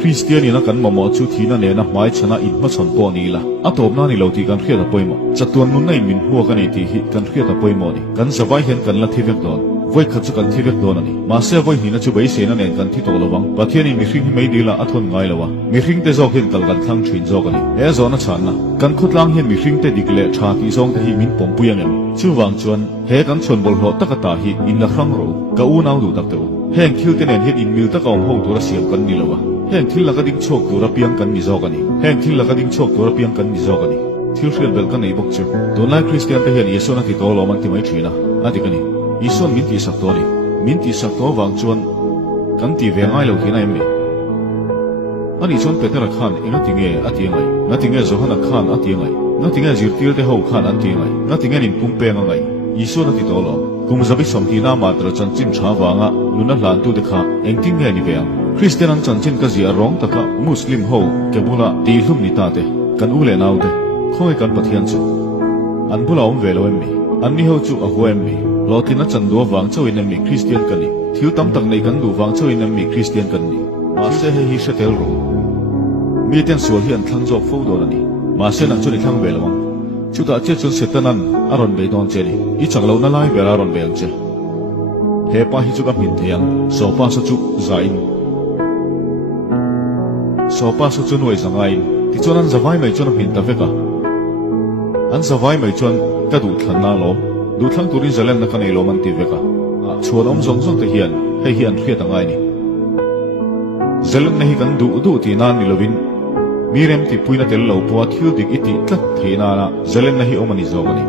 Christian ina kan mamo chu thina ne na mai chana in ma chon po ni la atop na ni lo ti kan khria da poimo chatuan nun nei min huwa kan ti hi kan khria da poimo ni kan zawai hen kan la thivek don voi khachu kan thivek don ani ma se voi hina chu bai se na nen kan thi to lowang pathian ni mi hring mei dila athon ngai lawa mi hring te zok hen kal kan thang thin zok ani e zona chan na kan khutlang hen mi hring te dikle tha ti zong te hi min pom puyang em chu wang chuan he kan chon bol ho takata hi in la khrang ro ka u nau du tak te heng thil te nen hen in mil ta kaum ho tura siam kan ni lawa heng thil laka ding chok tura piang kan ni zok ani heng thil laka ding chok tura piang kan ni zok ani thil hriat bel kan nei bok chu don lai Christian te hen yeso na ti to lo man ti mai thina adikani ison min ti sak to ni min ti sak to wang chuan kan ti ve ngai lo thina em ni ani chon Peter khan inga tinge atiangai na tinge Johanna khan atiangai na tinge Zirtil te ho khan antiangai na tinge nin pumpe ngai iso na ti to lo kum zabi som hi na matra chan chin tha wanga luna hlan tu de kha engting nge ni ve Christian an chan chin ka zia rong taka Muslim ho ke bula ti hlum ni ta te kan u le nau te khoi kan pathian chu an bula om ve lo em mi an ni ho chu a ho em mi lotina chan do wang chau in mi Christian kan ni thil tam tak nei kan du wang chau in mi Christian kan ni ma se he hi shetel ro mi ten sual hi an thlang jok fo do ni ma se nan chu ni thlang ve lo chu ta che chun setanan aron be don che ni I chang lo na lai ve aron be che he pa hi chu ka min thiang so pa sa chu zain so pa sa chu noi zangai ti chuan an zawai mai chuan min ta veka an zawai mai chuan ka du thlan na lo du thlang turin zalen na kanei lo man ti veka chuan om zong zong te hian hei hi an khriat angai ni zalen na hi kan du ti na ni lovin mirem ti puina tel lo po thil dik iti tlat theina na zalen na hi omani zogani